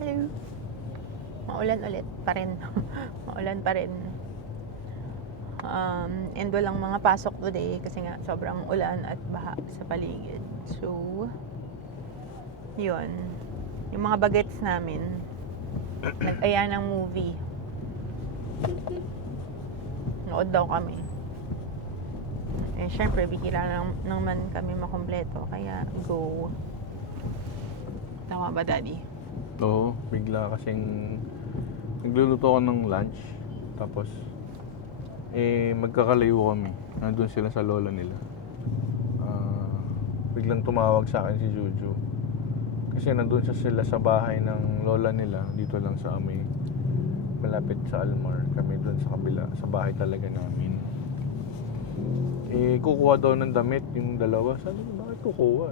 Hello. Maulan ulit pa rin. Maulan pa rin. And walang mga pasok today kasi nga sobrang ulan at baha sa paligid. So, yun. Yung mga bagets namin, nag-aya ng movie. Nood daw kami. Eh, syempre, bihira naman kami makompleto. Kaya, go. Tama ba, Daddy? Oo, bigla kasing nagluluto ako ng lunch. Tapos, magkakalayo kami. Nandun sila sa lola nila. Biglang tumawag sa akin si Juju. Kasi nandun sila sa bahay ng lola nila. Dito lang sa amin. Malapit sa Almar. Kami dun sa kabila. Sa bahay talaga namin. Kukuha daw ng damit yung dalawa. Sabi ko, bakit kukuha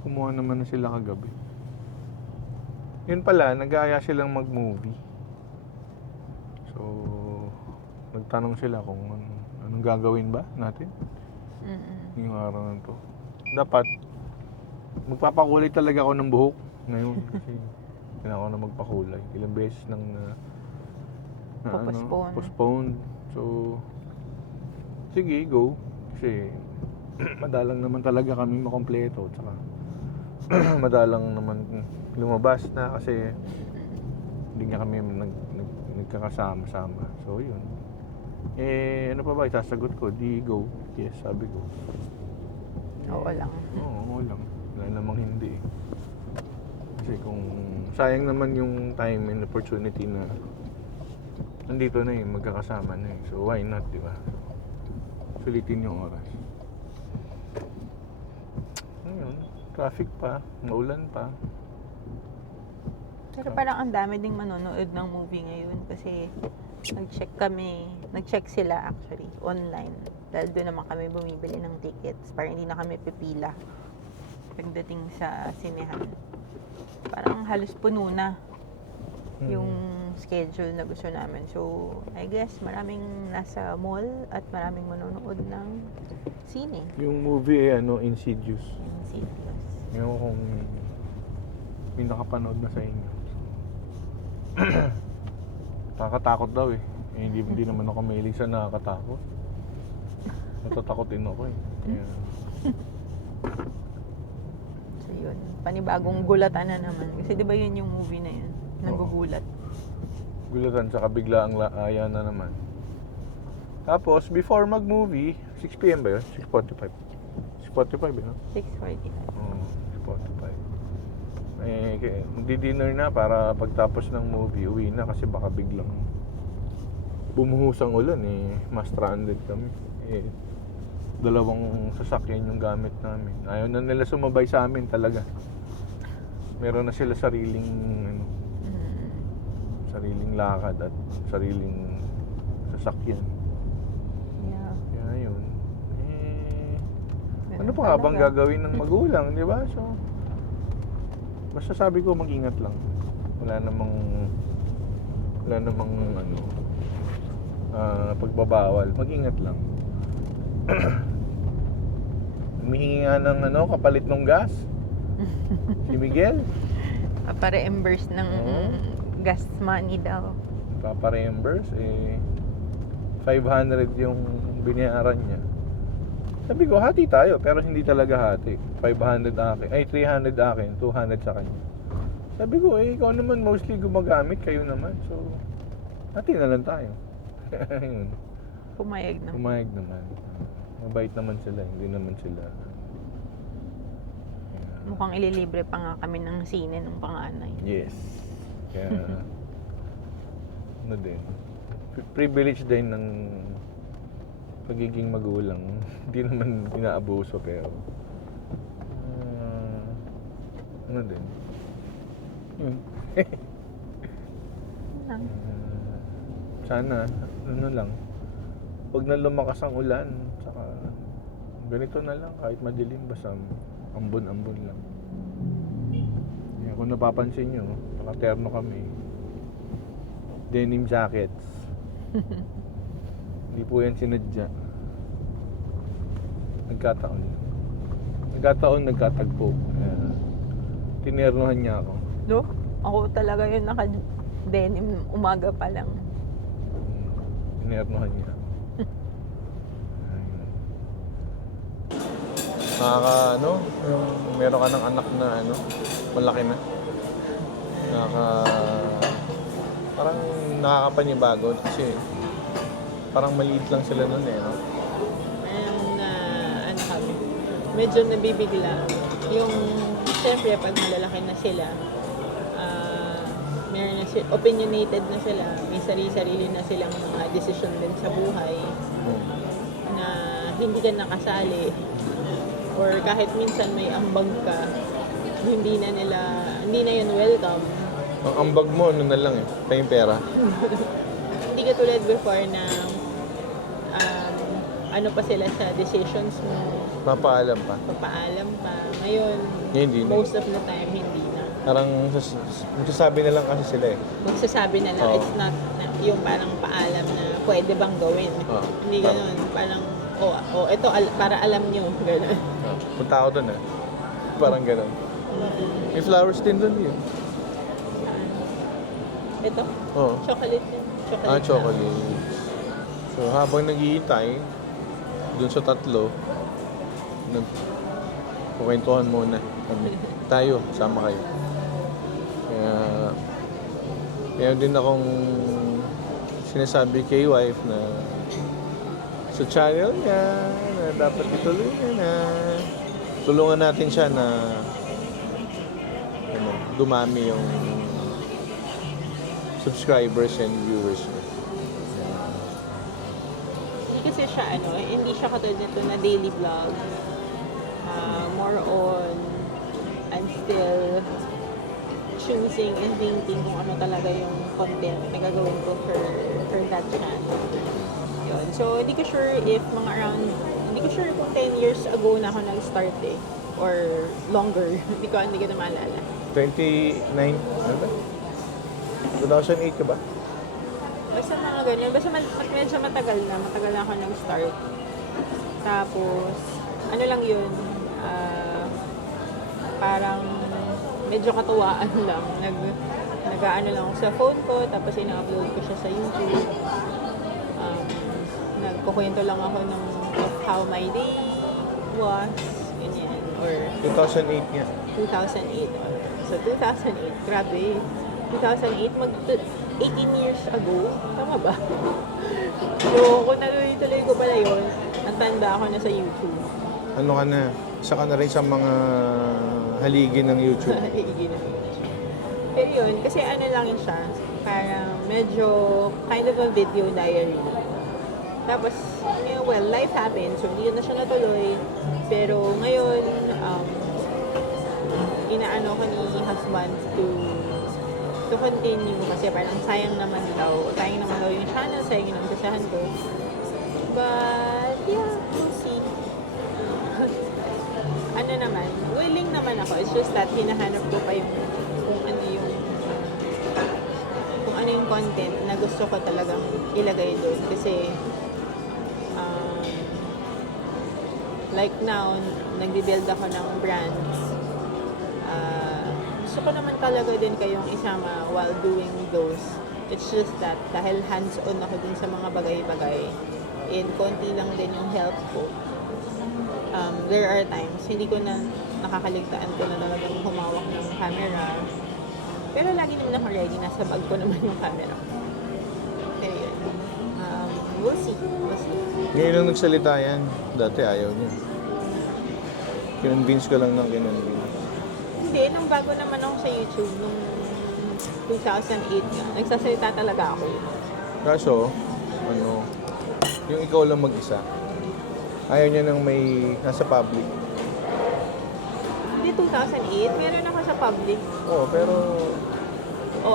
Kumuha naman na sila kagabi. Yun pala, nag-aaya silang mag-movie. So, nagtanong sila kung anong gagawin ba natin yung araw na to. Dapat, magpapakulay talaga ako ng buhok ngayon kasi kailangan ko na magpakulay. Ilang beses nang postpone. So, sige, go. Kasi, madalang naman talaga kami makompleto. Tsaka, madalang naman lumabas na kasi hindi nga kami nagkakasama-sama. So, yun. Ano pa ba? Isasagot ko, di go. Yes, sabi ko. Oo lang. Oo lang. Wala namang hindi. Kasi kung sayang naman yung time and opportunity na nandito na magkakasama na So, why not, di ba? Sulitin yung oras. Ayun. Traffic pa. Maulan pa. Pero parang ang dami ding manonood ng movie ngayon kasi nag-check sila actually online. Dahil doon naman kami bumibili ng tickets para hindi na kami pipila pagdating sa sinehan. Parang halos puno na yung schedule na gusto namin. So, I guess maraming nasa mall at maraming manonood ng sine. Yung movie Insidious. Insidious. Ngayon kung may nakapanood na sa inyo. Nakakatakot daw hindi naman ako mahilig sa nakakatakot. Natatakotin ako Kaya... So yun, panibagong gulatan na naman. Kasi di ba yun yung movie na yun? Nagugulat. Gulatan sa kabiglaang aya na naman. Tapos, before mag-movie, 6 p.m. ba yun? 6:45. 6:45 6:45. Oo, 6:45. Magdi-dinner na para pagtapos ng movie, uwi na kasi baka biglang bumuhos ang ulan mas stranded kami. Dalawang sasakyan yung gamit namin. Ayaw na nila sumabay sa amin talaga. Meron na sila sariling sariling lakad at sariling sasakyan. Yeah. Kaya yun. Ano pa nga bang gagawin ng magulang, di ba? So, basta sabi ko mag-ingat lang. Wala namang pagbabawal. Mag-ingat lang. Humihingi nga ng kapalit ng gas. Si Miguel. Papa-reimburse ng gas money daw. Papa-reimburse 500 yung binayaran niya. Sabi ko, hati tayo, pero hindi talaga hati. 500 akin, 300 akin, 200 sa kanya. Sabi ko, ikaw naman mostly gumagamit, kayo naman. So, hati na lang tayo. Pumayag naman. Pumayag naman. Mabait naman sila, hindi naman sila. Mukhang ililibre pa nga kami ng sine ng panganay. Yes. Kaya, privilege din ng pagiging magulang. Hindi naman inaabuso pero yun. Sana lang pag na lumakas ang ulan saka ganito na lang kahit madilim basta ambon lang. Kung napapansin nyo nakaterno kami, denim jackets. Hindi po yan sinadya. Nagkataon, nagkatagpo. Tinernohan niya ako. No? Ako talaga yung naka-denim umaga pa lang. Inernohan niya. Ano, yung meron ka ng anak na ano, malaki na. Parang nakakapanibago kasi parang maliit lang sila nun eh, no? Ayun na, ano kami, medyo nabibigla. Yung, siyempre, pag malalaki na sila, meron na opinionated na sila, may sarili-sarili na silang mga desisyon din sa buhay na hindi ka nakasali or kahit minsan may ambag ka, hindi na yun welcome. Ang ambag mo, ano na lang eh, pa yung pera. Hindi ka tulad before na ano pa sila sa decisions mo, Mapaalam pa. papaalam pa. Ngayon, Hindi na. most of the time, hindi na. Parang magsasabi na lang kasi sila eh. Magsasabi na lang, Oo. it's not yung parang paalam na pwede bang gawin. Oo. Hindi ganun. Parang, ito, para alam nyo. Ganun. Punta ako doon eh. Parang gano'n. May flowers din doon yun. Ito, Oo. chocolate yun. Chocolate. So habang naghihintay, dun sa tatlo, kukwentuhan muna kami. Tayo, sama kayo. Kaya, meron din akong sinasabi kay wife na sa channel niya, na dapat ituloy niya na tulungan natin siya na ano, dumami yung subscribers and viewers niya. Hindi kasi siya, hindi siya katulad nito na daily vlog. More on, I'm still choosing and thinking kung ano talaga yung content na gagawin ko for that channel. Yun. So, hindi ko sure kung 10 years ago na ako nag-start eh. Or longer. hindi ko na maalala. 29, ano ba? 2008 ka ba? Basta mga ganyan. Basta medyo matagal na ako nag-start. Tapos, ano lang yun, parang medyo katuwaan lang. Nag-ano lang ako sa phone ko, tapos ina-upload ko siya sa YouTube. Nagkukwento lang ako of how my day was, ganyan. Or 2008 nga. 2008. So, 2008, grabe. 2008, 18 years ago. Tama ba? So, kung natuloy-tuloy ko pala yun, ang tanda ako na sa YouTube. Ano ka na? Isa ka na rin sa mga haligi ng YouTube. Iigin na yun. Pero yun, kasi ano lang yun siya, parang medyo kind of a video diary. Tapos, well, life happened, so hindi na siya natuloy. Pero ngayon, inaano ko ni husband to continue kasi parang sayang naman daw yung channel, sayang yung nagsasahan ko. But, yeah, we'll see. Ano naman, willing naman ako. It's just that hinahanap ko pa yung kung ano yung content na gusto ko talagang ilagay doon. Kasi, like now, nagbi-build ako ng brands. Gusto ko naman talaga din kayong isama while doing those. It's just that dahil hands-on ako din sa mga bagay-bagay and konti lang din yung help ko. There are times, hindi ko na nakakaligtaan ko na talagang humawak ng camera. Pero lagi naman ako ready, nasa bag ko naman yung camera. Kaya yun. We'll see. Ngayon lang nagsalita yan. Dati ayaw niya. Kinonvince ko lang ng kinonvince. Hindi, nung bago naman ako sa YouTube, nung 2008 nga, nagsasalita talaga ako. Kaso, yung ikaw lang mag-isa. Ayaw niya nang may nasa public. Hindi 2008, meron ako sa public.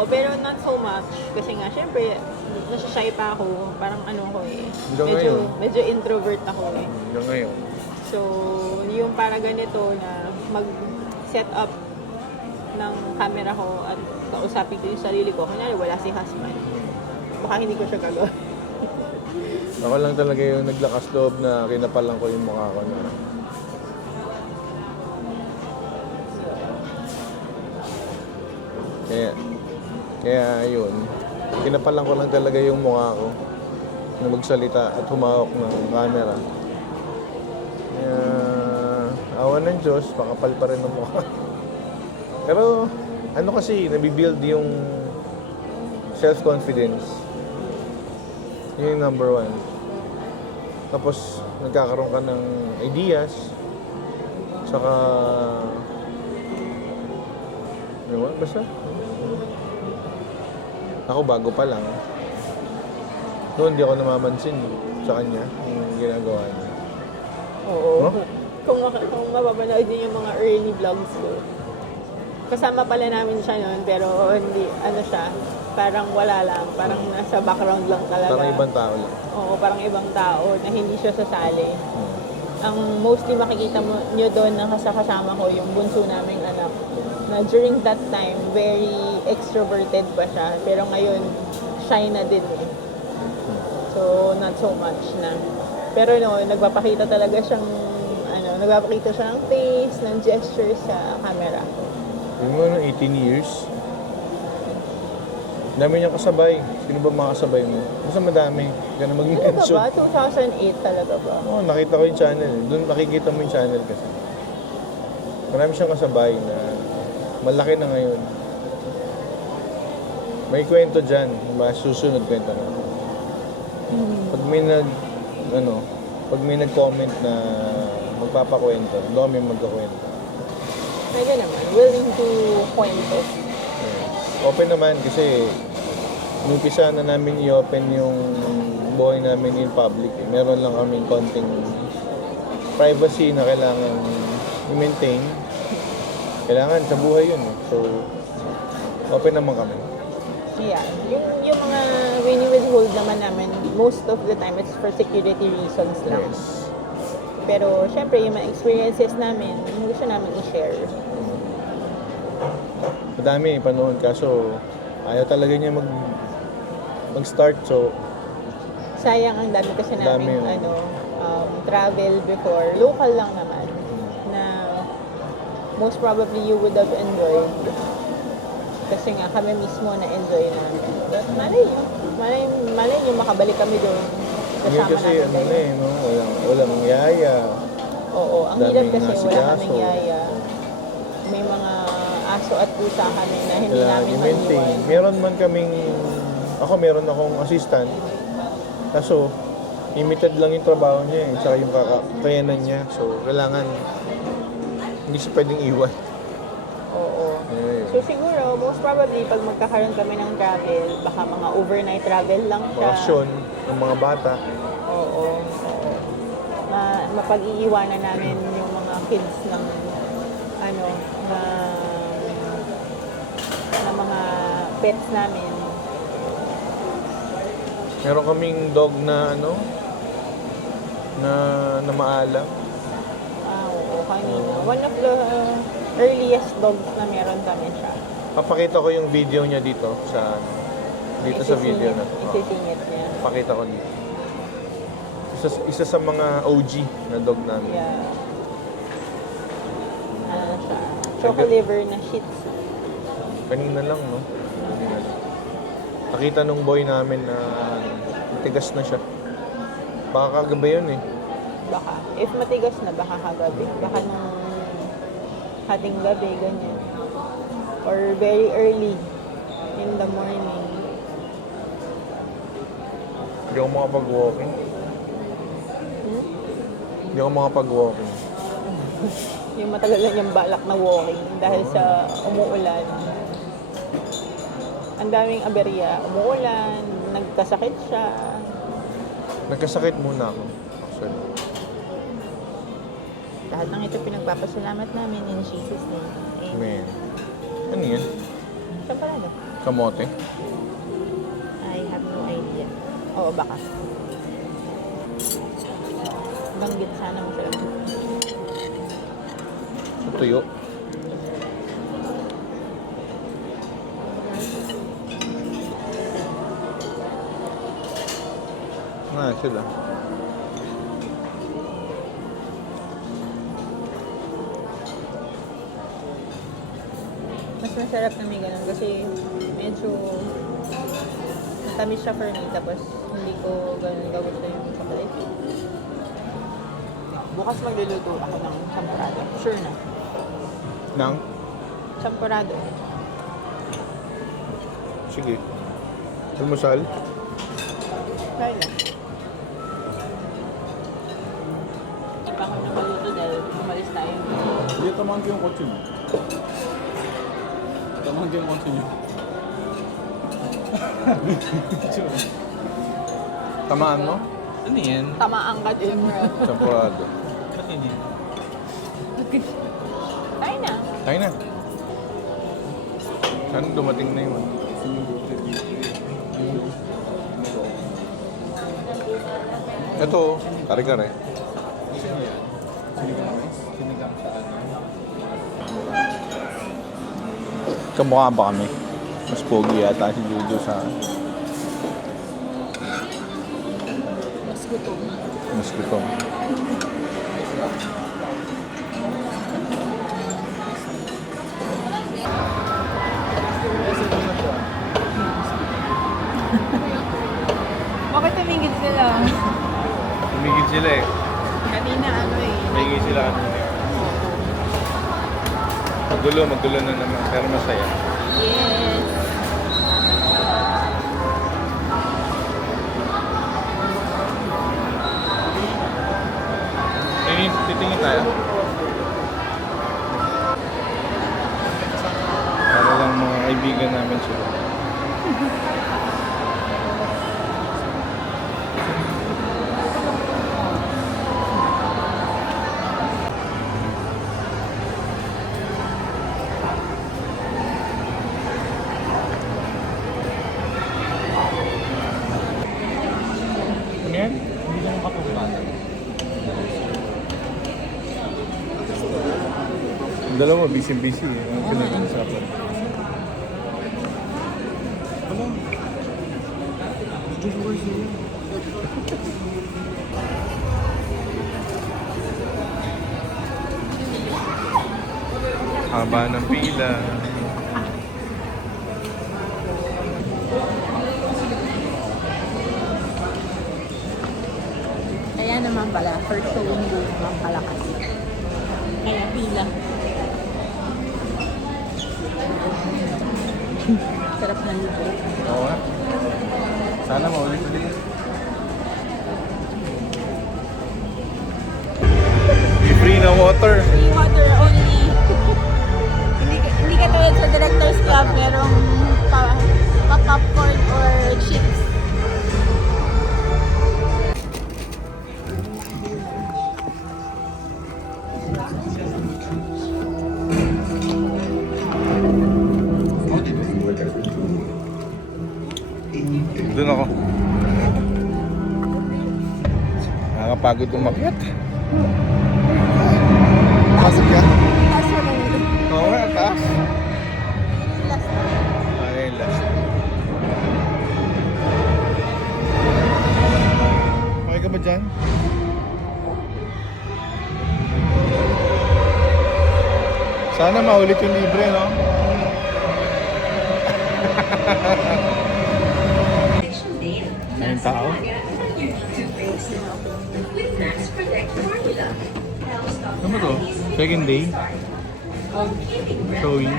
Pero not so much. Kasi nga, syempre, nasashy pa ako. Parang ko eh. Medyo introvert ako eh. Hanggang ngayon. So, yung para ganito na mag-set up ng camera ko at kausapin ko yung sarili ko. Kunyari, wala si husband. Baka hindi ko siya gagawin. Ako lang talaga yung naglakas loob na kinapalan ko yung mukha ko na Kaya yun, kinapalan ko lang talaga yung mukha ko na magsalita at humawak ng camera. Kaya, awa ng Diyos, makapal pa rin ang mukha. Pero, ano kasi, nabibuild yung self-confidence. Yun yung number one. Tapos, nagkakaroon ka ng ideas. Saka, ano, basta. Ako, bago pa lang. Noon, hindi ako namamansin sa kanya, yung ginagawa niya. Oo. Huh? Kung mapapanood niyo yung mga early vlogs ko, kasama pala namin siya noon, pero hindi, ano siya, parang wala lang, parang nasa background lang talaga. Parang ibang tao lang. Oo, parang ibang tao na hindi siya sasali. Ang mostly makikita mo nyo doon na kasama ko yung bunso naming anak, na during that time, very extroverted pa siya, pero ngayon, shy na din eh. So, not so much na. Pero no, nagpapakita talaga siyang, nagpapakita siya ng face, ng gestures sa camera. Yung mga 18 years, dami niyang kasabay. Sino ba mga kasabay mo? Basta madami. Ganun Talaga mag-mention. ba? 2008 talaga ba? Oo, nakita ko yung channel. Doon nakikita mo yung channel kasi. Marami siyang kasabay na malaki na ngayon. May kwento dyan. Mas susunod kwento na. Pag may nag-comment na magpapakwento, doon kami magkakwento. Medyo naman, willing to kwento. Open naman kasi numpisa na namin i-open yung buhay namin in public. Meron lang kaming konting privacy na kailangan i-maintain. Kailangan sa buhay yun. So, open naman kami. Yeah, yung mga wini-withhold naman namin, most of the time it's for security reasons lang. Yes. Pero syempre yung mga experiences namin, gusto namin i-share. Madami panoon kaso ayaw talaga niya mag-start, so Sayang, ang dami kasi namin Dami yun. travel before, local lang naman, na most probably you would have enjoyed. Kasi nga kami mismo na-enjoy namin. But malay nyo makabalik kami doon. yun Kasama kasi namin kayo. no, walang yaya. Oo, ang hirap daming kasi wala nasikaso. kaming yaya. May mga aso at pusa kami na hindi Kailangan namin i-maintain. maiwan. Meron akong assistant. Kaso, limited lang yung trabaho niya tsaka yung kakayanan niya. So, kailangan hindi siya pwedeng iwan. Oo. Ayun. So siguro, most probably, pag magkakaroon kami ng travel, baka mga overnight travel lang siya. Bakasyon ng mga bata. Oo. Mapag-iiwanan namin yung mga kids ng na mga pets namin. Meron kaming dog na na maalam. Oo, kanina. One of the earliest dogs na meron kami siya. Papakita ko yung video niya dito sa video na to. Isisingit niya. Pakita ko dito. Isa sa mga OG na dog namin. Yeah. Ano siya? Choco liver na Shih Tzu. Kanina lang, no? Kanina lang. Nakita nung boy namin na tigas na siya. Baka kagabi yun eh. Baka. If matigas na, baka kagabi. Baka nung hating gabi, ganyan. Or very early in the morning. Hindi ako makapag-walking. Hindi ako makapag-walking. Yung matagal lang yung balak na walking dahil sa umuulan. Ang daming aberya. Umuulan, nagkasakit siya. Nagkasakit muna ako. Actually. Lahat ng ito pinagpapasalamat namin in Jesus' name. Man. Ano yan? Saan pala no? Kamote? I have no idea. Oo, baka. Banggit sana mo sila. Tuyo. Sila. Mas Masarap na may ganun kasi medyo matamis siya for me. Tapos hindi ko ganun gusto yung chocolate. Bukas magluluto ako ng champurado. Sure na. Nang? Champurado. Sige. Almusal? Try lang. Hindi pa ako nakaluto dahil umalis tayo. Hindi, tamaan ko yung kotse mo. Tamaan ko yung kotse niyo. Tamaan mo? Ano yan? Tamaan ka din. Champurado. Ano yan? Tayo na. Tayo na. Sana dumating na yun. Ito, kare-kare. Sino yan? Sinigang sa ano? Kamukha ba kami? Mas pogi yata si Jojo sa akin. Mas gutom. Mas gutom. Bakit tumingin sila? Tumigil sila eh. Kanina ano eh. Tumigil sila kanina. Magulo na naman. Pero masaya. Yes. Titingin tayo. Para lang mga kaibigan namin sila. Ano yan? Hindi ka makapagpata. Ang dalawa, busy-busy eh. Ang pinag-uusapan. Ano? Medyo buhay siya. Haba ng pila. Kaya naman pala, first showing doon naman pala kasi. Kaya pila. Sarap na libre. Oo nga. Sana maulit-ulit. Free na water. Free water only. hindi katulad sa Director's Club, merong popcorn or chips. Doon ako. Nakakapagod umakyat. Pasok ka? Kaso lang yun. Oo nga, taas. Last Ay, last. Okay ka ba dyan? Sana maulit yung libre, no? Ayun tao. Ano ba to? Second day? Showing?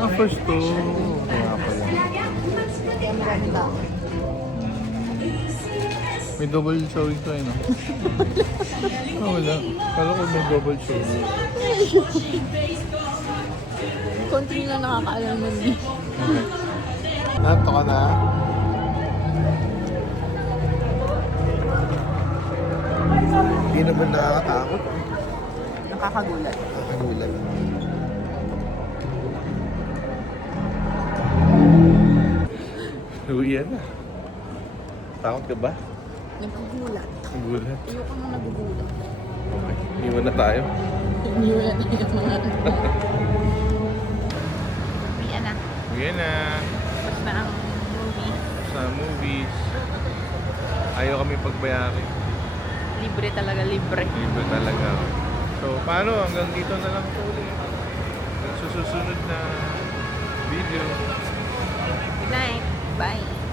Ah, first to. Kaya pala. Kaya maraming tao. May double showing to eh, no? Ah, wala. Kala ko may double showing. Konti na nakakaalam nun eh. Okay. Nato ka na. Hindi naman nakakatakot. Nakakagulat. Nakakagulat. Uwian na. Takot ka ba? Nagugulat. Nagulat. Ayoko na nagugulat. Okay. Iwan na tayo. Iniwala na yung mga Uwian na. Uwian na. Tapos na ang movie. Sa movies. Ayaw kami pagbayarin. Libre talaga, libre. Libre talaga. So, paano? Hanggang dito na lang po ulit. Sa susunod na video. Good night. Bye.